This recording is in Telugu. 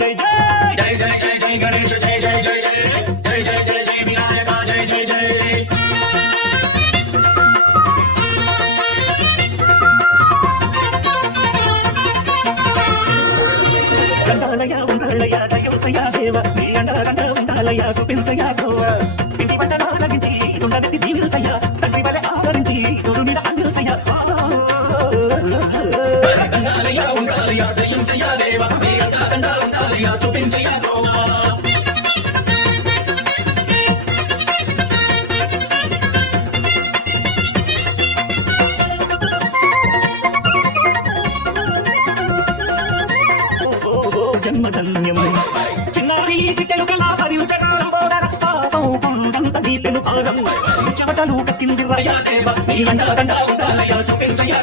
జై జై జై జై జై గణేష్ జై జై జై జై జై జై జై జై వినాయక జై జై జై గండాలయ ఉండాలయ దయవచ్చయ దేవ నీ అండగండ ఉండాలయ చూపించయ గోవ ఇంటి పట్ట నాలగించి ఉండబెట్టి దీవించయ తండ్రి వలె ఆదరించి గురునిడ అందించయ గండాలయ ఉండాలయ దయించయ దేవ నీ అండగండ ఉండాలయ చూపించయ గోవ జన్మధన్యం చిన్నారి చిట్టెలు కలా పరిచరణం పాపం కొండంత నీళ్ళను భారం చెమటలు కక్కింది రయ దేవ నీ అండగండ ఉండాలయ చూపించయ